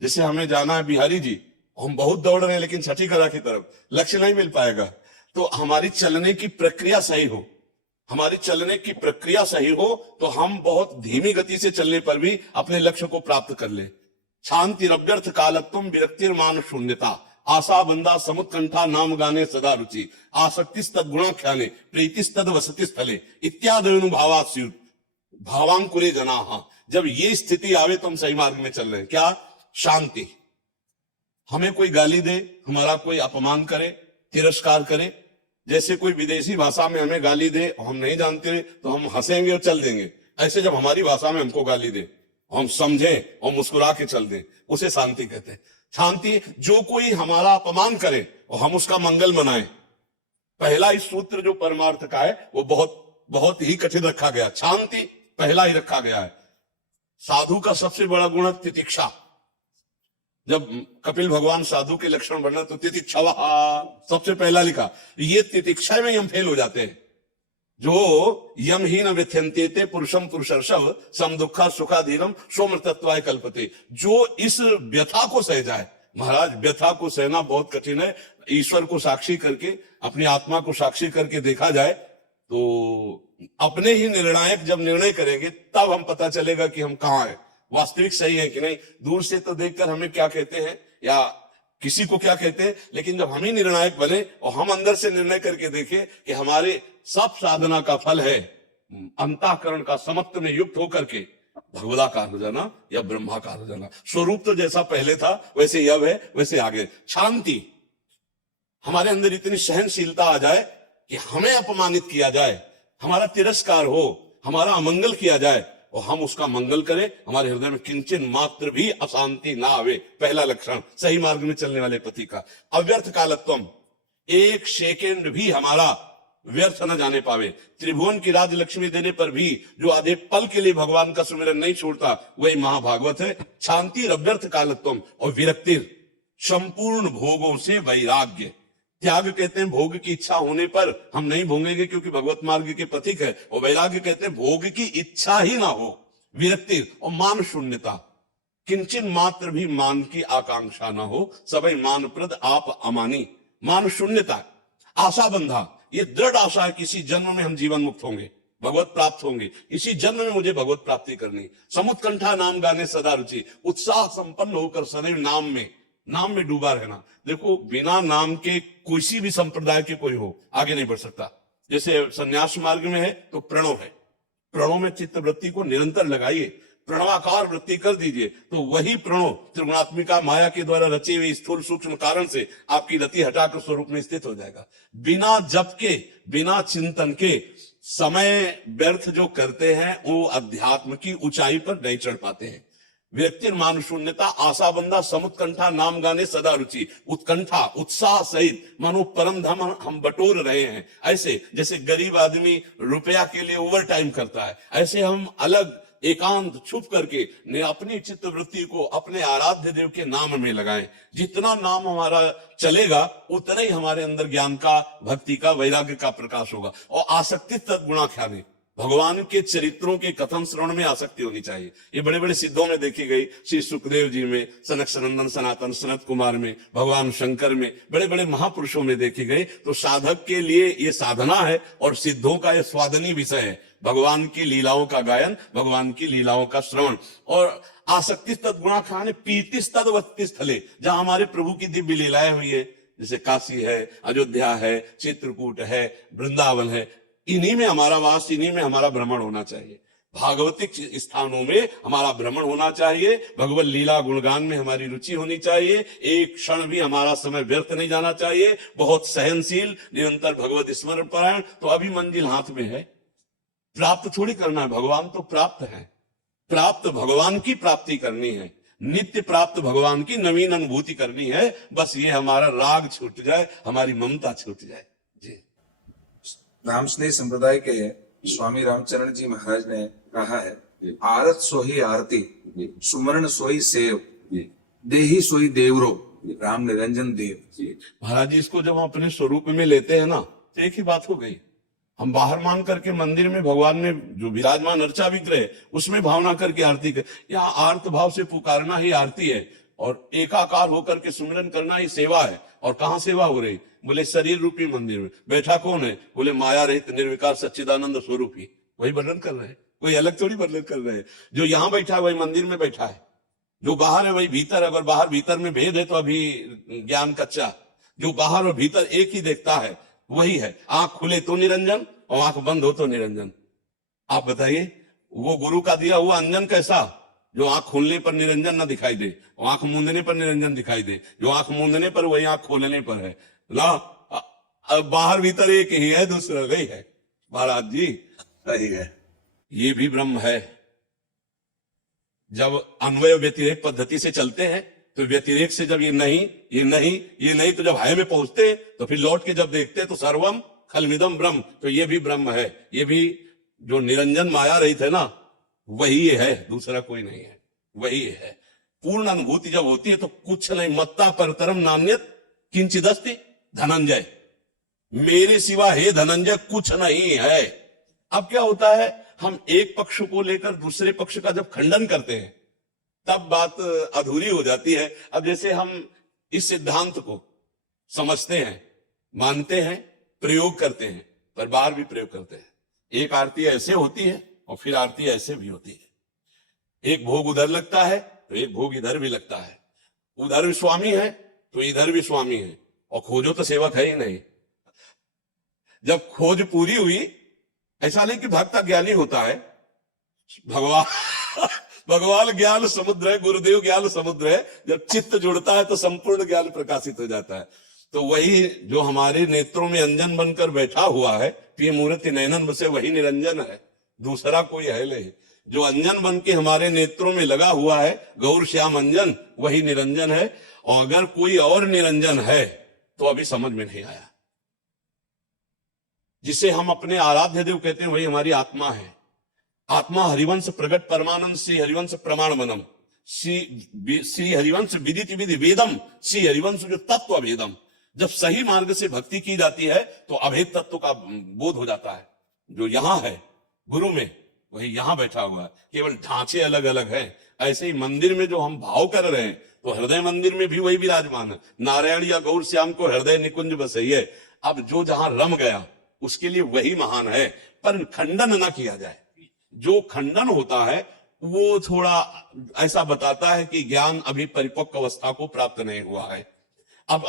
जैसे हमें जाना है बिहारी जी, हम बहुत दौड़ रहे हैं लेकिन छठी कला की तरफ, लक्ष्य नहीं मिल पाएगा। तो हमारी चलने की प्रक्रिया सही हो, हमारी चलने की प्रक्रिया सही हो तो हम बहुत धीमी गति से चलने पर भी अपने लक्ष्य को प्राप्त कर ले। शांति रव्यर्थ कालत्वम विरक्तिर्मान शून्यता, आशा बंदा समुत्कंठा नाम गाने सदा रुचि, आसक्तिस्तद गुणाख्याने प्रीतिस्तद वसति स्थले इत्यादि भावांकुरे जनाः। जब ये स्थिति आवे तो हम सही मार्ग में चल रहे हैं। क्या? शांति। हमें कोई गाली दे, हमारा कोई अपमान करे, तिरस्कार करे, जैसे कोई विदेशी भाषा में हमें गाली दे, हम नहीं जानते तो हम हंसेंगे और चल देंगे, ऐसे जब हमारी भाषा में हमको गाली दे, हम समझें और मुस्कुरा के चल दें, उसे शांति कहते हैं। शांति, जो कोई हमारा अपमान करे और हम उसका मंगल मनाएं। पहला इस सूत्र जो परमार्थ का है वो बहुत बहुत ही कठिन रखा गया, शांति पहला ही रखा गया है। साधु का सबसे बड़ा गुण तितिक्षा। जब कपिल भगवान साधु के लक्षण वर्णन तो तितिक्षा सबसे पहला लिखा। ये तितिक्षा में हम फेल हो जाते हैं। जो यमहीन व्यथ्यंते पुरुषम पुरुषर्षव सम दुखा सुखाधीनम सोमृतत्वाय कल्पते, जो इस व्यथा को सह जाए। महाराज, व्यथा को सहना बहुत कठिन है। ईश्वर को साक्षी करके, अपनी आत्मा को साक्षी करके देखा जाए तो अपने ही निर्णायक जब निर्णय करेंगे तब हम पता चलेगा कि हम कहाँ हैं, वास्तविक सही है कि नहीं। दूर से तो देखकर हमें क्या कहते हैं या किसी को क्या कहते हैं, लेकिन जब हम ही निर्णायक बने और हम अंदर से निर्णय करके देखें कि हमारे सब साधना का फल है अंतःकरण का समत्व में युक्त होकर के भगवदाकार हो जाना या ब्रह्माकार हो जाना। स्वरूप तो जैसा पहले था वैसे ही अब है, वैसे आगे। शांति, हमारे अंदर इतनी सहनशीलता आ जाए कि हमें अपमानित किया जाए, हमारा तिरस्कार हो, हमारा अमंगल किया जाए और हम उसका मंगल करें, हमारे हृदय में किंचन मात्र भी अशांति ना आवे। पहला लक्षण सही मार्ग में चलने वाले पति का। अव्यर्थ कालत्वम, एक सेकेंड भी हमारा व्यर्थ न जाने पावे। त्रिभुवन की राजलक्ष्मी देने पर भी जो आधे पल के लिए भगवान का सुमिरन नहीं छोड़ता वही महाभागवत है। शांति अव्यर्थ कालत्वम और विरक्ति, संपूर्ण भोगों से वैराग्य। त्याग कहते हैं भोग की इच्छा होने पर हम नहीं भोगेंगे क्योंकि भगवत मार्ग के पथिक है, और वैराग्य कहते हैं भोग की इच्छा ही ना हो। विरक्ति और मान शून्यता, किंचन मात्र भी मान की आकांक्षा ना हो, सभी मान प्रद आप अमानी। मान शून्यता, आशा बंधा, ये दृढ़ आशा है किसी जन्म में हम जीवन मुक्त होंगे, भगवत प्राप्त होंगे, इसी जन्म में मुझे भगवत प्राप्ति करनी। समुत्कंठा नाम गाने सदा रुचि, उत्साह संपन्न होकर सदैव नाम में डूबा रहना। देखो, बिना नाम के किसी भी संप्रदाय के कोई हो आगे नहीं बढ़ सकता। जैसे संन्यास मार्ग में है तो प्रणव है, प्रणव में चित्त वृत्ति को निरंतर लगाइए, प्रणवाकार वृत्ति कर दीजिए तो वही प्रणव त्रिगुणात्मिका माया के द्वारा रचे हुए स्थूल सूक्ष्म कारण से आपकी रति हटाकर स्वरूप में स्थित हो जाएगा। बिना जप के, बिना चिंतन के समय व्यर्थ जो करते हैं वो अध्यात्म की ऊंचाई पर नहीं चढ़ पाते हैं। व्यक्ति मान शून्यता, आशा बंदा समुत्कंठा नाम गाने सदा रुचि। उत्कंठा, उत्साह सहित मानो परम धाम हम बटोर रहे हैं। ऐसे जैसे गरीब आदमी रुपया के लिए ओवर टाइम करता है, ऐसे हम अलग एकांत छुप करके अपनी चित्त वृत्ति को अपने आराध्य देव के नाम में लगाएं। जितना नाम हमारा चलेगा उतना ही हमारे अंदर ज्ञान का, भक्ति का, वैराग्य का प्रकाश होगा। और आसक्ति तद्गुणाख्याने, भगवान के चरित्रों के कथन श्रवण में आसक्ति होनी चाहिए। ये बड़े बड़े सिद्धों में देखी गई, श्री सुखदेव जी में, सनक सनंदन सनातन सनत कुमार में, भगवान शंकर में, बड़े बड़े महापुरुषों में देखी गई। तो साधक के लिए ये साधना है और सिद्धों का ये स्वादनी विषय है, भगवान की लीलाओं का गायन, भगवान की लीलाओं का श्रवण। और आसक्ति तद्गुणा खाने पीति तद्वत्ति स्थले, जहां हमारे प्रभु की दिव्य लीलाएं हुई है, जैसे काशी है, अयोध्या है, चित्रकूट है, वृंदावन है, इन्हीं में हमारा वास, इन्हीं में हमारा भ्रमण होना चाहिए। भागवतिक स्थानों में हमारा भ्रमण होना चाहिए, भगवत लीला गुणगान में हमारी रुचि होनी चाहिए। एक क्षण भी हमारा समय व्यर्थ नहीं जाना चाहिए। बहुत सहनशील, निरंतर भगवत स्मरण परायण। तो अभी मंजिल हाथ में है, प्राप्त थोड़ी करना है, भगवान तो प्राप्त है। प्राप्त भगवान की प्राप्ति करनी है, नित्य प्राप्त भगवान की नवीन अनुभूति करनी है। बस ये हमारा राग छूट जाए, हमारी ममता छूट जाए। जी। राम स्नेह संप्रदाय के स्वामी रामचरण जी महाराज ने कहा है, आरत सोही आरती, सुमरण सोही सेव, देही सोही देवरो, राम निरंजन देव। महाराज जी, इसको जब हम अपने स्वरूप में लेते हैं ना तो एक ही बात हो गई। हम बाहर मान करके मंदिर में भगवान में जो विराजमान अर्चा विग्रह उसमें भावना करके आरती कर, यहाँ आर्त भाव से पुकारना ही आरती है। और एकाकार होकर के सुमिरन करना ही सेवा है। और कहाँ सेवा हो रही? बोले शरीर रूपी मंदिर में। बैठा कौन है? बोले माया रहित निर्विकार सच्चिदानंद स्वरूप ही। वही वर्णन कर रहे हैं, कोई अलग थोड़ी वर्णन कर रहे हैं। जो यहाँ बैठा है वही मंदिर में बैठा है, जो बाहर है वही भीतर है। अगर बाहर भीतर में भेद है तो अभी ज्ञान कच्चा। जो बाहर और भीतर एक ही देखता है वही है। आंख खुले तो निरंजन और आंख बंद हो तो निरंजन। आप बताइए वो गुरु का दिया हुआ अंजन कैसा, जो आंख खोलने पर निरंजन ना दिखाई दे और आंख मूंदने पर निरंजन दिखाई दे। जो आंख मूंदने पर वही आंख खोलने पर है ना। अब बाहर भीतर एक ही है, दूसरा नहीं है। महाराज जी सही है। ये भी ब्रह्म है। जब अन्वय व्यतिरेक पद्धति से चलते हैं तो व्यतिरेक से जब ये नहीं ये नहीं ये नहीं, तो जब है में पहुंचते तो फिर लौट के जब देखते तो सर्वम खलमिदम ब्रह्म, तो ये भी ब्रह्म है। ये भी जो निरंजन माया रही थे ना, वही है, दूसरा कोई नहीं है, वही है। पूर्ण अनुभूति जब होती है तो कुछ नहीं। मत्ता परतरम नान्यत किंचिदस्ति धनंजय, मेरे सिवा हे धनंजय कुछ नहीं है। अब क्या होता है, हम एक पक्ष को लेकर दूसरे पक्ष का जब खंडन करते हैं तब बात अधूरी हो जाती है। अब जैसे हम इस सिद्धांत को समझते हैं, मानते हैं, प्रयोग करते हैं, पर बार भी प्रयोग करते हैं। एक आरती ऐसे होती है और फिर आरती ऐसे भी होती है। एक भोग उधर लगता है तो एक भोग इधर भी लगता है। उधर भी स्वामी है तो इधर भी स्वामी है, और खोजो तो सेवक है ही नहीं। जब खोज पूरी हुई, ऐसा नहीं कि भक्त ज्ञानी होता है, भगवान भगवान ज्ञान समुद्र है, गुरुदेव ज्ञान समुद्र है। जब चित्त जुड़ता है तो संपूर्ण ज्ञान प्रकाशित हो जाता है। तो वही जो हमारे नेत्रों में अंजन बनकर बैठा हुआ है, प्रिय मूर्ति नयनन बसे, वही निरंजन है, दूसरा कोई है नहीं। जो अंजन बन के हमारे नेत्रों में लगा हुआ है, गौर श्याम अंजन, वही निरंजन है। और अगर कोई और निरंजन है तो अभी समझ में नहीं आया। जिसे हम अपने आराध्य देव कहते हैं वही हमारी आत्मा है। आत्मा हरिवंश प्रगट परमानंद श्री हरिवंश प्रमाण मनम, श्री हरिवंश विदित विधि वेदम, श्री हरिवंश जो तत्व वेदम। जब सही मार्ग से भक्ति की जाती है तो अभेद तत्व का बोध हो जाता है। जो यहां है गुरु में, वही यहां बैठा हुआ है, केवल ढांचे अलग अलग हैं। ऐसे ही मंदिर में जो हम भाव कर रहे हैं तो हृदय मंदिर में भी वही विराजमान है। नारायण या गौर श्याम को हृदय निकुंज बसइए। अब जो जहां रम गया उसके लिए वही महान है, पर खंडन ना किया जाए। जो खंडन होता है वो थोड़ा ऐसा बताता है कि ज्ञान अभी परिपक्व अवस्था को प्राप्त नहीं हुआ है। अब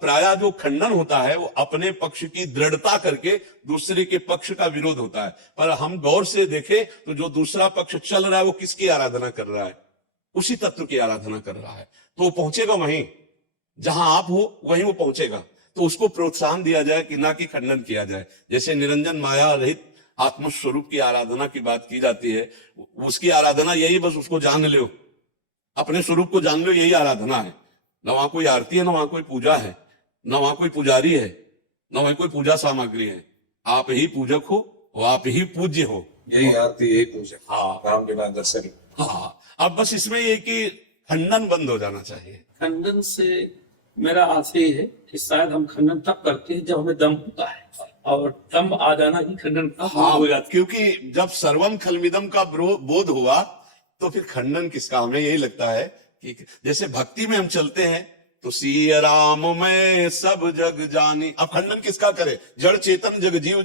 प्रायः जो खंडन होता है वो अपने पक्ष की दृढ़ता करके दूसरे के पक्ष का विरोध होता है। पर हम गौर से देखें तो जो दूसरा पक्ष चल रहा है वो किसकी आराधना कर रहा है? उसी तत्व की आराधना कर रहा है। तो वो पहुंचेगा वहीं जहां आप हो, वहीं वो पहुंचेगा। तो उसको प्रोत्साहन दिया जाए कि ना कि खंडन किया जाए। जैसे निरंजन माया रहित आत्मस्वरूप की आराधना की बात की जाती है, उसकी आराधना यही, बस उसको जान लो, अपने स्वरूप को जान लो, यही आराधना है। न वहां कोई आरती है, न वहां कोई पूजा है, न वहां कोई पुजारी है, न वहां कोई पूजा सामग्री है। आप ही पूजक हो और आप ही पूज्य हो। यही आरती, यही पूजा। हाँ राम बिना दर्शन। हाँ। अब बस इसमें ये कि खंडन बंद हो जाना चाहिए। खंडन से मेरा आशय ये है कि शायद हम खंडन तब करते हैं जब हमें दम होता है, और दम आ जाना ही खंडन का हाँ, हो जाता है। क्योंकि जब सर्वम खलमिदम का बोध हुआ तो फिर खंडन किसका? हमें यही लगता है कि जैसे भक्ति में हम चलते हैं तो सिया राम में सब जग जानी। अब खंडन किसका करे? जड़ चेतन जग जीव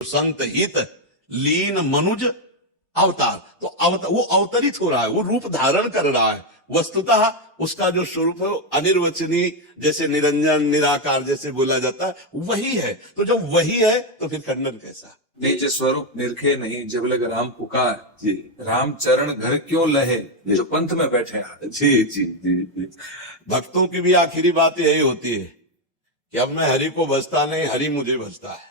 संत हित लीन मनुज अवतार। तो वो अवतरित हो रहा है, वो रूप धारण कर रहा है। वस्तुतः उसका जो स्वरूप है वो अनिर्वचनीय, जैसे निरंजन निराकार जैसे बोला जाता है, वही है। तो जब वही है तो फिर खंडन कैसा? निज स्वरूप निरखे नहीं जब लग राम पुकार, जी राम चरण घर क्यों लहे, जो पंथ में बैठे हैं। जी जी जी। भक्तों की भी आखिरी बात यही होती है कि अब मैं हरि को भजता नहीं, हरि मुझे भजता है।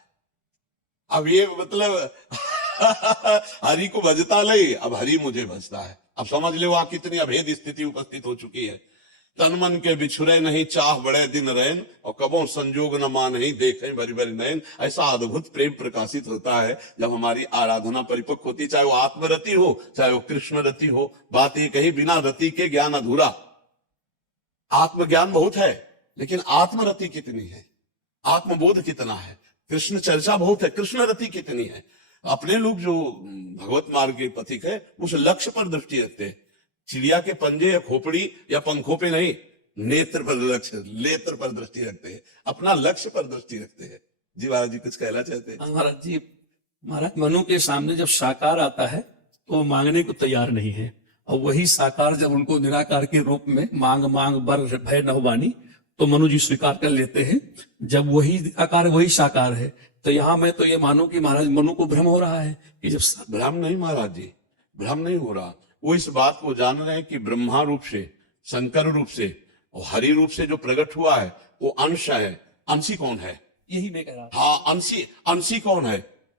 अब ये मतलब हरि को भजता नहीं, अब हरि मुझे भजता है। अब समझ लो वहां कितनी अभेद स्थिति उपस्थित हो चुकी है। तन मन के बिछुरे नहीं चाह बड़े दिन रैन, और कबो संजोग न मान ही देखें भरी भरी नयन। ऐसा अद्भुत प्रेम प्रकाशित होता है जब हमारी आराधना परिपक्व होती, चाहे वो आत्मरति हो चाहे वो कृष्ण रति हो। बात ये कही, बिना रति के ज्ञान अधूरा। आत्मज्ञान बहुत है लेकिन आत्मरति कितनी है, आत्मबोध कितना है, कृष्ण चर्चा बहुत है, कृष्ण रति कितनी है। अपने लोग जो भगवत मार्ग के पथिक है उस लक्ष्य पर दृष्टि रखते हैं। चिड़िया के पंजे या खोपड़ी या पंखों पे नहीं, नेत्र पर लक्ष्य, नेत्र पर दृष्टि रखते हैं, अपना लक्ष्य पर दृष्टि रखते हैं। जी महाराज जी कुछ कहना चाहते हैं? महाराज जी, महाराज मनु के सामने जब साकार आता है तो वो मांगने को तैयार नहीं है, और वही साकार जब उनको निराकार के रूप में मांग मांग बर भय नहुबानी, तो मनु जी स्वीकार कर लेते हैं। जब वही आकार वही साकार है, तो यहाँ मैं तो ये मानूं कि महाराज मनु को भ्रम हो रहा है कि जब भ्रम नहीं महाराज जी, भ्रम नहीं हो रहा। वो इस बात को जान रहे हैं कि ब्रह्मा रूप से, शंकर रूप से और हरि रूप से जो प्रकट हुआ है वो अंश है। अंशी कौन है? यही मैं कह रहा था। हाँ, अंशी कौन है?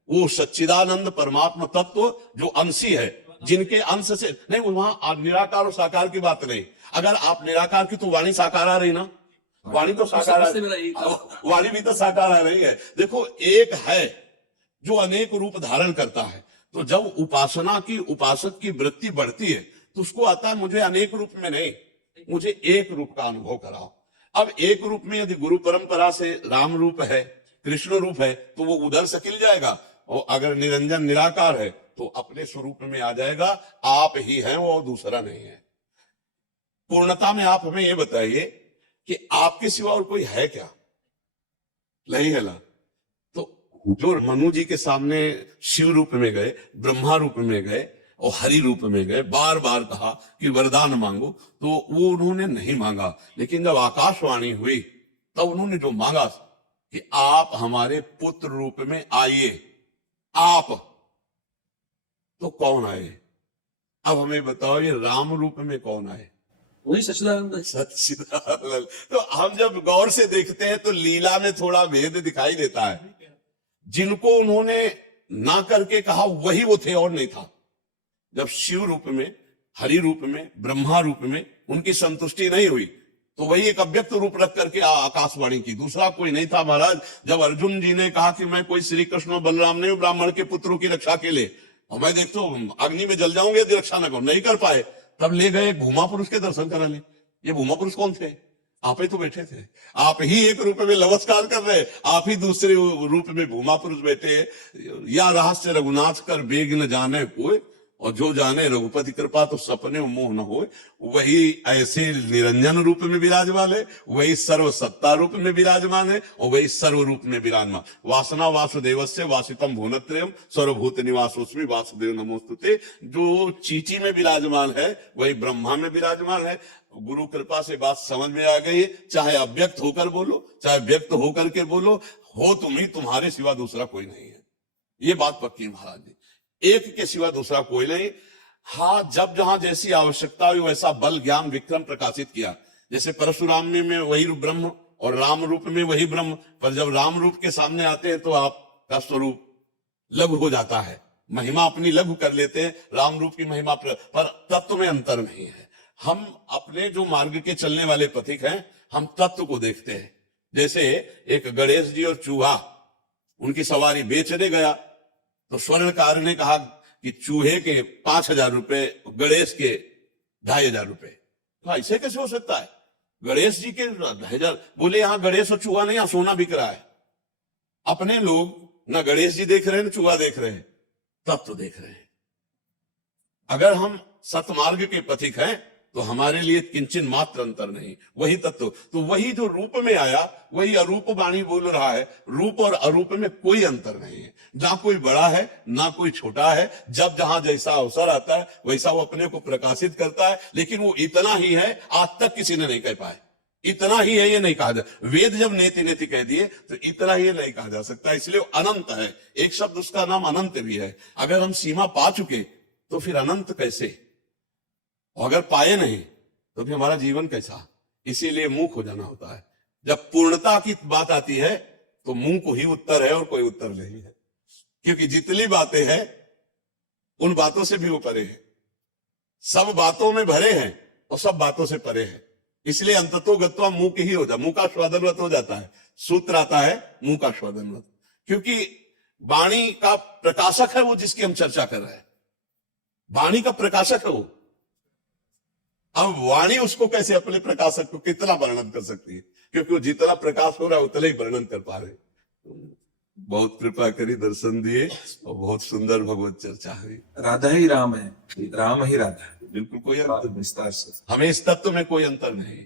वो सच्चिदानंद परमात्मा तत्व जो अंशी है, जिनके अंश से नहीं। वहां निराकार और साकार की बात नहीं। अगर आप निराकार की तो वाणी साकार आ रही ना, वाणी तो साकार वाणी भी तो साकार आ रही है। देखो, एक है जो अनेक रूप धारण करता है। तो जब उपासना की, उपासक की वृत्ति बढ़ती है तो उसको आता है मुझे अनेक रूप में नहीं, मुझे एक रूप का अनुभव कराओ। अब एक रूप में यदि गुरु परंपरा से राम रूप है, कृष्ण रूप है, तो वो उधर से खिल जाएगा। और अगर निरंजन निराकार है तो अपने स्वरूप में आ जाएगा। आप ही हैं, वो दूसरा नहीं है। पूर्णता में आप हमें ये बताइए कि आपके सिवा और कोई है क्या? नहीं है ना। तो जो मनु जी के सामने शिव रूप में गए, ब्रह्मा रूप में गए और हरि रूप में गए, बार बार कहा कि वरदान मांगो, तो वो उन्होंने नहीं मांगा। लेकिन जब आकाशवाणी हुई तब उन्होंने जो मांगा कि आप हमारे पुत्र रूप में आइए, आप तो कौन आए? अब हमें बताओ, ये राम रूप में कौन आए? वही सच्चिदानंद है। सच्चिदानंद। तो हम जब गौर से देखते हैं तो लीला में थोड़ा भेद दिखाई देता है। जिनको उन्होंने ना करके कहा वही वो थे और नहीं था। जब शिव रूप में, हरि रूप में, ब्रह्मा रूप में उनकी संतुष्टि नहीं हुई तो वही एक अव्यक्त रूप रख करके आकाशवाणी की, दूसरा कोई नहीं था। महाराज, जब अर्जुन जी ने कहा कि मैं कोई श्री कृष्ण और बलराम नहीं हूं ब्राह्मण के पुत्रों की रक्षा के लिए, और मैं देखता हूं अग्नि में जल जाऊंगे यदि रक्षा न करो, नहीं कर पाए, तब ले गए भूमा पुरुष के दर्शन कराने। ये भूमा पुरुष कौन थे? आप ही तो बैठे थे। आप ही एक रूप में नमस्कार कर रहे, आप ही दूसरे रूप में भूमा पुरुष बैठे। या रहस्य रघुनाथ कर बेग न जाने कोई, और जो जाने रघुपति कृपा तो सपने मोह न हो। वही ऐसे निरंजन रूप में विराजमान है, वही सर्व सत्ता रूप में विराजमान है, और वही सर्व रूप में विराजमान। वासना वासुदेवस्य वासितम भुवनत्रयम् सर्वभूत निवासोस्मि वासुदेव नमोस्तुते। जो चींटी में विराजमान है वही ब्रह्मा में विराजमान है। गुरु कृपा से बात समझ में आ गई। चाहे अव्यक्त होकर बोलो, चाहे व्यक्त होकर के बोलो, हो तुम ही, तुम्हारे सिवा दूसरा कोई नहीं है। ये बात पक्की है महाराज जी, एक के सिवा दूसरा कोई नहीं। हाँ, जब जहां जैसी आवश्यकता हुई वैसा बल ज्ञान विक्रम प्रकाशित किया। जैसे परशुराम में वही ब्रह्म और राम रूप में वही ब्रह्म, पर जब राम रूप के सामने आते हैं तो आपका स्वरूप लघु हो जाता है, महिमा अपनी लघु कर लेते हैं। राम रूप की महिमा पर तत्व में अंतर नहीं है। हम अपने जो मार्ग के चलने वाले पथिक हैं, हम तत्व को देखते हैं। जैसे एक गणेश जी और चूहा, उनकी सवारी बेचने गया तो स्वर्णकार ने कहा कि चूहे के 5,000 रुपए, गणेश के 2,500 रुपए। तो ऐसे कैसे हो सकता है? गणेश जी के 2,500? बोले यहाँ गणेश और चूहा नहीं, यहाँ सोना बिक रहा है। अपने लोग ना गणेश जी देख रहे हैं ना चूहा देख रहे हैं, तत्व देख रहे हैं। अगर हम सतमार्ग के पथिक हैं तो हमारे लिए किंचन मात्र अंतर नहीं, वही तत्व। तो वही जो रूप में आया वही अरूप वाणी बोल रहा है। रूप और अरूप में कोई अंतर नहीं है, ना कोई बड़ा है ना कोई छोटा है। जब जहां जैसा अवसर आता है वैसा वो अपने को प्रकाशित करता है। लेकिन वो इतना ही है, आज तक किसी ने नहीं कह पाए। इतना ही है ये नहीं कहा जा, वेद जब नेति नेति कह दिए तो इतना ही नहीं कहा जा सकता, इसलिए वो अनंत है। एक शब्द उसका नाम अनंत भी है। अगर हम सीमा पा चुके तो फिर अनंत कैसे, और अगर पाए नहीं तो फिर हमारा जीवन कैसा। इसीलिए मूक हो जाना होता है। जब पूर्णता की बात आती है तो मुंह को ही उत्तर है और कोई उत्तर नहीं है, क्योंकि जितनी बातें हैं उन बातों से भी वो परे है। सब बातों में भरे हैं और सब बातों से परे है। इसलिए अंततो गत्वा मुंह की ही हो जाता, मुंह का स्वादनवत हो जाता है। सूत्र आता है मुंह का स्वादनवत, क्योंकि वाणी का प्रकाशक है वो जिसकी हम चर्चा कर रहे हैं। वाणी का प्रकाशक है वो। अब वाणी उसको कैसे, अपने प्रकाशक को कितना वर्णन कर सकती है, क्योंकि वो जितना प्रकाश हो रहा है उतना ही वर्णन कर पा रहे। बहुत कृपा करी, दर्शन दिए और बहुत सुंदर भगवत चर्चा हुई। राधा ही राम है, राम ही राधा है। बिल्कुल कोई अंतर, विस्तार से हमें इस तत्व में कोई अंतर नहीं,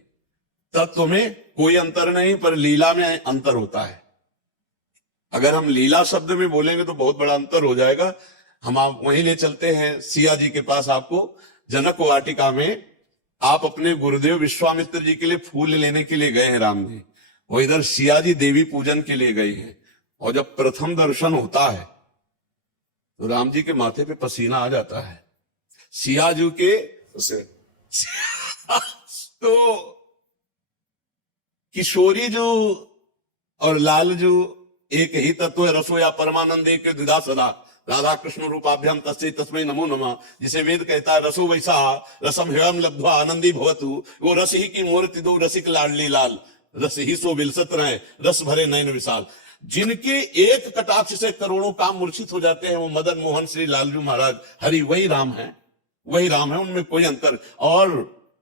तत्व में कोई अंतर नहीं, पर लीला में अंतर होता है। अगर हम लीला शब्द में बोलेंगे तो बहुत बड़ा अंतर हो जाएगा। हम आप वहीं ले चलते हैं सिया जी के पास। आपको जनक वाटिका में आप अपने गुरुदेव विश्वामित्र जी के लिए फूल लेने के लिए गए हैं राम जी, वो इधर सिया जी देवी पूजन के लिए गई हैं। और जब प्रथम दर्शन होता है तो राम जी के माथे पे पसीना आ जाता है। सिया जी के उसे तो किशोरी जो और लाल जो एक ही तत्व है, रसो या परमानंद एक द्विधा सदा, राधा कृष्ण रूपाभ्याम तस्मै तस्मै नमो नमः। जिसे वेद कहता है रसो वैसा रसम हेयम लब्ध्वा आनंदी भवतु, वो रस ही की मूर्ति दो रसिक लाडली लाल, रस ही सो विलसत रहे रस भरे नयन विशाल। जिनके एक कटाक्ष से करोड़ों काम मूर्छित हो जाते हैं वो मदन मोहन श्री लालजू महाराज हरि वही राम है, वही राम है, उनमें कोई अंतर। और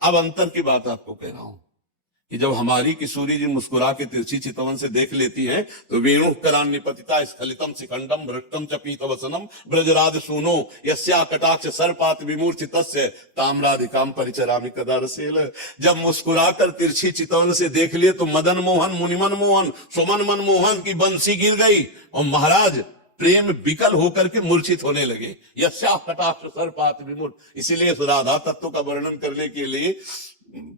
अब अंतर की बात आपको कह रहा हूं कि जब हमारी किशोरी जी मुस्कुरा के तिरछी चितवन से देख लेती हैं तो वेणु करान्निपतिता स्खलितम शिखंडम भ्रष्टम च पीत वसनम ब्रजराज सूनो यस्या कटाक्ष सर्पात विमूर्छितस्य ताम्राधिकाम परिचरामि कदा रसेल। जब मुस्कुराकर तिरछी चितवन से देख लिए तो मदन मोहन मुनिमन मोहन सुमन मन मोहन की बंसी गिर गई और महाराज प्रेम विकल होकर के मूर्छित होने लगे। यस्या कटाक्ष सर्पात विमूर्छ। इसीलिए राधा तत्व का वर्णन करने के लिए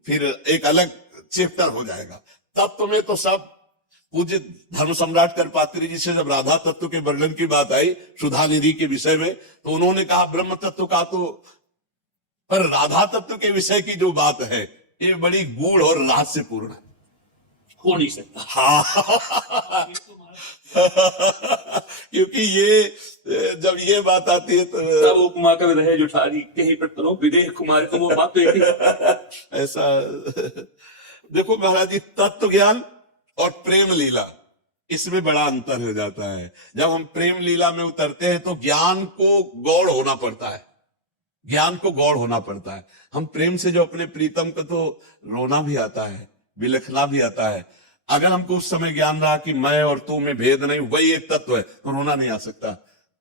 फिर एक अलग चैप्टर हो जाएगा। तत्व में तो सब पूज्य धर्म सम्राट करपात्री जी से जब राधा तत्व के वर्णन की बात आई सुधा निधि के विषय में तो उन्होंने कहा ब्रह्म तत्व का तो, पर राधा तत्व के विषय की जो बात है ये बड़ी गूढ़ और रहस्यपूर्ण है, हो नहीं सकता। हाँ क्योंकि ये जब ये बात आती है तो तब उपमा का रहे जुठारी कहीं पर तनो विदेह कुमार को वो बात तो एक ही। ऐसा देखो महाराज जी, तत्व ज्ञान और प्रेम लीला इसमें बड़ा अंतर हो जाता है। जब हम प्रेम लीला में उतरते हैं तो ज्ञान को गौड़ होना पड़ता है, ज्ञान को गौड़ होना पड़ता है। हम प्रेम से जो अपने प्रीतम को तो रोना भी आता है, बिलखना भी आता है। अगर हमको उस समय ज्ञान रहा कि मैं और तू में भेद नहीं, वही एक तत्व है, तो रोना नहीं आ सकता।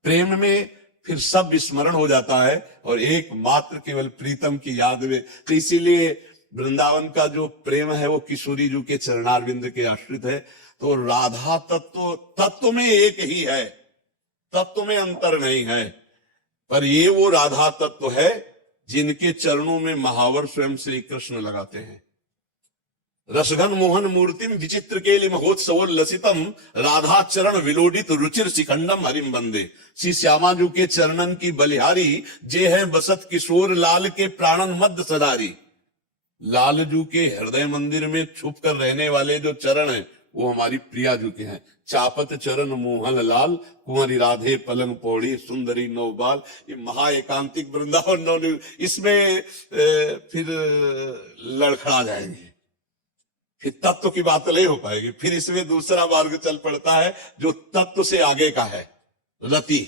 प्रेम में फिर सब विस्मरण हो जाता है और एकमात्र केवल प्रीतम की याद में। तो इसीलिए वृंदावन का जो प्रेम है वो किशोरी जी के चरणारविंद के आश्रित है। तो राधा तत्व में एक ही है, तत्व में अंतर नहीं है, पर ये वो राधा तत्व है जिनके चरणों में महावर स्वयं श्री कृष्ण लगाते हैं। रसघन मोहन मूर्तिम विचित्र केलि महोत्सवोल्लसितम राधा चरण विलोडित रुचिर शिखंडम हरिम बंदे। श्री श्यामाजू के चरणन की बलिहारी जे है बसत किशोर लाल के प्राणन मध्य सदारी। लालजू के हृदय मंदिर में छुप कर रहने वाले जो चरण हैं वो हमारी प्रिया जू के हैं। चापत चरण मोहन लाल कुंवरी राधे पलंग पौड़ी सुंदरी नवबाल। ये महा एकांतिक वृंदावन नव, इसमें फिर लड़खड़ा जाएंगे, फिर तत्व की बात नहीं हो पाएगी। फिर इसमें दूसरा मार्ग चल पड़ता है जो तत्व से आगे का है, रति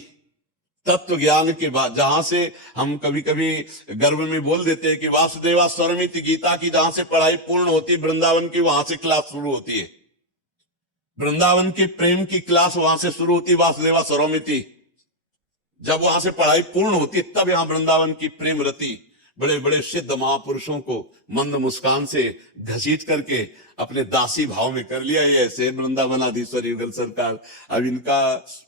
तत्व ज्ञान के बाद, जहां से हम कभी कभी गर्व में बोल देते हैं कि वासुदेवा स्वरमिति गीता की जहां से पढ़ाई पूर्ण होती है वृंदावन की, वहां से क्लास शुरू होती है। वृंदावन की प्रेम की क्लास वहां से शुरू होती है, वासुदेवा स्वरमिति। जब वहां से पढ़ाई पूर्ण होती है तब यहां वृंदावन की प्रेम रति, बड़े बड़े सिद्ध महापुरुषों को मंद मुस्कान से घसीट करके अपने दासी भाव में कर लिया। ये ऐसे वृंदावनाधीश्वर युगल सरकार। अब इनका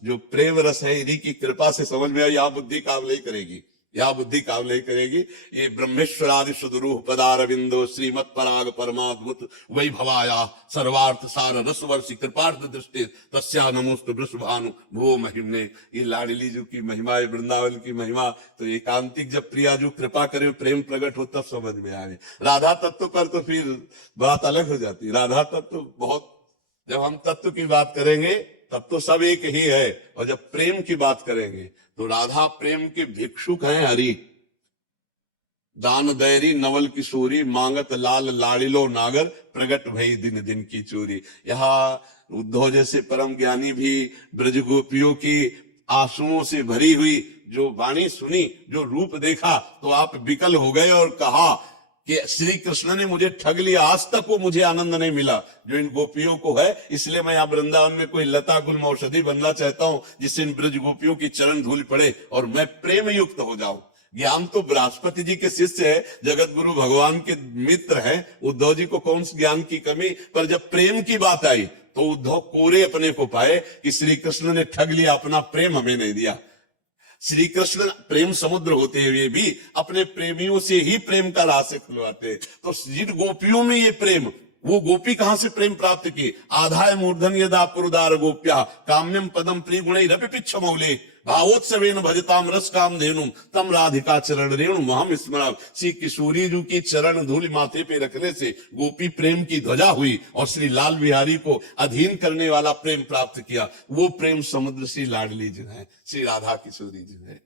जो प्रेम रस है इन्हीं की कृपा से समझ में यहाँ बुद्धि काम नहीं करेगी, यहाँ बुद्धि काम नहीं करेगी। ये ब्रह्मेश्वरादि सुदरूह पदारविंदो श्रीमत् पराग परमाद्भुत वैभवाया सर्वार्थ सार रसवर्षि कृपार्थ दृष्टि तस्या नमोस्तु वृषभानु भुवो महिमने। ये लाडली जी की महिमा है, वृंदावन की महिमा। तो एकांतिक जब प्रिया जो कृपा करे, प्रेम प्रकट हो, तब समझ में आए। राधा तत्व पर तो फिर बात अलग हो जाती। राधा तत्व बहुत, जब हम तत्व की बात करेंगे तब तो सब एक ही है, और जब प्रेम की बात करेंगे तो राधा प्रेम के भिक्षुक हैं हरि। दान दैरी नवल किशोरी मांगत लाल लाड़िलो नागर प्रगट भई दिन दिन की चोरी। यहाँ उद्धव जैसे परम ज्ञानी भी ब्रज गोपियों की आंसुओं से भरी हुई जो वाणी सुनी, जो रूप देखा, तो आप विकल हो गए और कहा कि श्री कृष्ण ने मुझे ठग लिया, आज तक वो मुझे आनंद नहीं मिला जो इन गोपियों को है। इसलिए मैं यहाँ वृंदावन में कोई लता गुल्म औषधि बनना चाहता हूँ जिससे इन ब्रज गोपियों की चरण धूल पड़े और मैं प्रेम युक्त हो जाऊं। ज्ञान तो बृहस्पति जी के शिष्य है, जगत गुरु भगवान के मित्र हैं। उद्धव जी को कौन सी ज्ञान की कमी, पर जब प्रेम की बात आई तो उद्धव कोरे अपने को पाए कि श्री कृष्ण ने ठग लिया, अपना प्रेम हमें नहीं दिया। श्री कृष्ण प्रेम समुद्र होते हुए भी अपने प्रेमियों से ही प्रेम का रास्ते खुलवाते। तो जिन गोपियों में ये प्रेम, वो गोपी कहां से प्रेम प्राप्त की? आधाय मूर्धन यदा पुरदार गोप्या काम्यम पदम प्रिगुणैरपि पिच्छमौले भावोत्सवेन भजताम रस काम धेनुम तम राधिका चरण रेणु महम स्मराम। श्री किशोरी जी की चरण धूल माथे पे रखने से गोपी प्रेम की ध्वजा हुई और श्री लाल बिहारी को अधीन करने वाला प्रेम प्राप्त किया। वो प्रेम समुद्र श्री लाडली जी है, श्री राधा किशोरी जी है।